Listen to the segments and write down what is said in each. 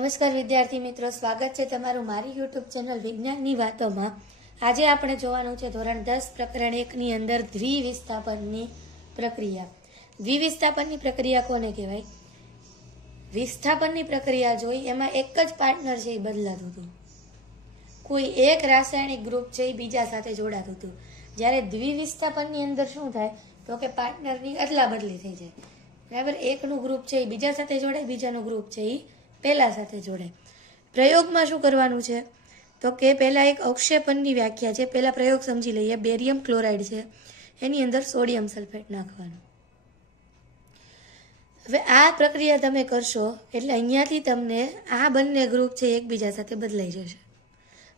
નમસ્કાર વિદ્યાર્થી મિત્રો, સ્વાગત છે તમારું મારી યુટ્યુબ ચેનલ વિજ્ઞાનની વાતોમાં। આજે આપણે જોવાનું છે ધોરણ 10 પ્રકરણ 1 ની અંદર દ્વિવિસ્થાપનની પ્રક્રિયા। દ્વિવિસ્થાપનની પ્રક્રિયા કોને કહેવાય? વિસ્થાપનની પ્રક્રિયા જોઈ એમાં એક જ પાર્ટનર છે એ બદલાતું હતું, કોઈ એક રાસાયણિક ગ્રુપ છે એ બીજા સાથે જોડાતું હતું। જ્યારે દ્વિવિસ્થાપનની અંદર શું થાય તો કે પાર્ટનરની અદલા બદલી થઈ જાય, બરાબર। એકનું ગ્રુપ છે એ બીજા સાથે જોડાય, બીજાનું ગ્રુપ છે એ પહેલા સાથે જોડાય। પ્રયોગમાં શું કરવાનું છે તો કે પહેલા એક અવક્ષેપણની વ્યાખ્યા છે, પહેલા પ્રયોગ સમજી લઈએ। બેરિયમ ક્લોરાઇડ છે, એની અંદર સોડિયમ સલ્ફેટ નાખવાનું। હવે આ પ્રક્રિયા તમે કરશો એટલે અહીંયાથી તમને આ બંને ગ્રુપ છે એકબીજા સાથે બદલાઈ જશે,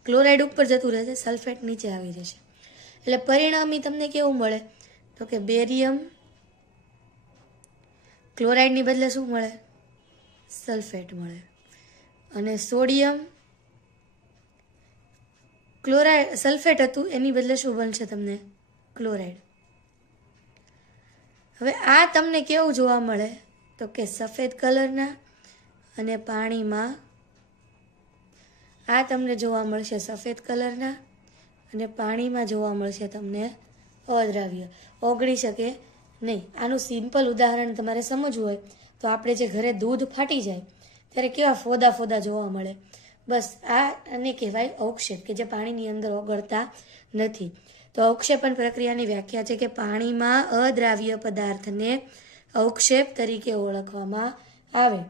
ક્લોરાઇડ ઉપર જતું રહેશે, સલ્ફેટ નીચે આવી જશે। એટલે પરિણામી તમને કેવું મળે તો કે બેરિયમ ક્લોરાઇડની બદલે શું મળે? સલ્ફેટ મળે। અને સોડિયમ ક્લોરાઇડ સલ્ફેટ હતું એની બદલે શું બનશે તમને? ક્લોરાઇડ। હવે આ તમને કેવું જોવા મળે તો કે સફેદ કલરના અને પાણીમાં આ તમને જોવા મળશે સફેદ કલરના અને પાણીમાં જોવા મળશે તમને અદ્રાવ્ય, ઓગળી શકે નહીં। આનું સિમ્પલ ઉદાહરણ તમારે સમજવું હોય તો આપણે જે ઘરે દૂધ ફાટી જાય ત્યારે કેવા ફોદા ફોદા જોવા મળે, બસ આને કહેવાય અવક્ષેપ, કે જે પાણીની અંદર ઓગળતા નથી। તો અવક્ષેપણ પ્રક્રિયાની વ્યાખ્યા છે કે પાણીમાં અદ્રાવ્ય પદાર્થને અવક્ષેપ તરીકે ઓળખવામાં આવે।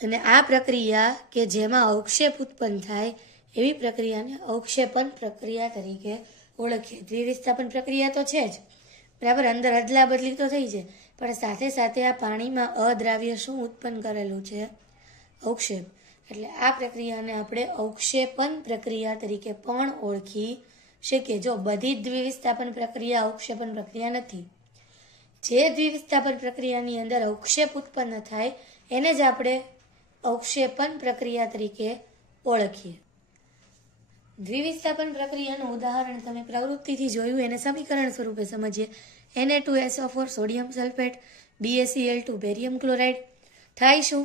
અને આ પ્રક્રિયા કે જેમાં અવક્ષેપ ઉત્પન્ન થાય એવી પ્રક્રિયાને અવક્ષેપણ પ્રક્રિયા તરીકે ઓળખીએ। દ્વિવિસ્થાપન પ્રક્રિયા તો છે જ, બરાબર, અંદર અદલા બદલી તો થઈ છે, પણ સાથે સાથે આ પાણીમાં અદ્રાવ્ય શું ઉત્પન્ન કરેલું છે? અવક્ષેપ। એટલે આ પ્રક્રિયાને આપણે અવક્ષેપણ પ્રક્રિયા તરીકે પણ ઓળખી શકીએ। જો બધી જ દ્વિવિસ્થાપન પ્રક્રિયા અવક્ષેપણ પ્રક્રિયા નથી, જે દ્વિવિસ્થાપન પ્રક્રિયાની અંદર અવક્ષેપ ઉત્પન્ન થાય એને જ આપણે અવક્ષેપણ પ્રક્રિયા તરીકે ઓળખીએ। દ્વિવિસ્થાપન પ્રક્રિયાનું ઉદાહરણ તમે પ્રવૃત્તિથી જોયું, એને સમીકરણ સ્વરૂપે સમજીએ। Na2SO4 sodium sulphate, BaCl2 barium chloride થાય શું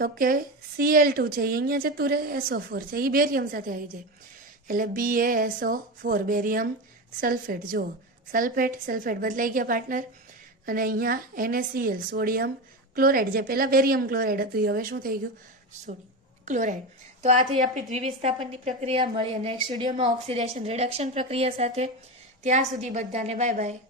તો કે Cl2 છે એ અહીંયા જતું રહે, SO4 છે એ બેરિયમ સાથે આવી જાય, એટલે BaSO4 બેરિયમ સલ્ફેટ। જો સલ્ફેટ સલ્ફેટ બદલાઈ ગયા પાર્ટનર, અને અહીંયા NaCl સોડિયમ ક્લોરાઇડ, જે પહેલાં બેરિયમ ક્લોરાઇડ હતું એ હવે શું થઈ ગયું? Sodium chloride. તો આ થઈ આપણી દ્વિવિસ્થાપનની પ્રક્રિયા। મળીએ નેક્સ્ટ વિડીયોમાં ઓક્સિડેશન રિડક્શન પ્રક્રિયા સાથે। ત્યાં સુધી બધાને બાય બાય।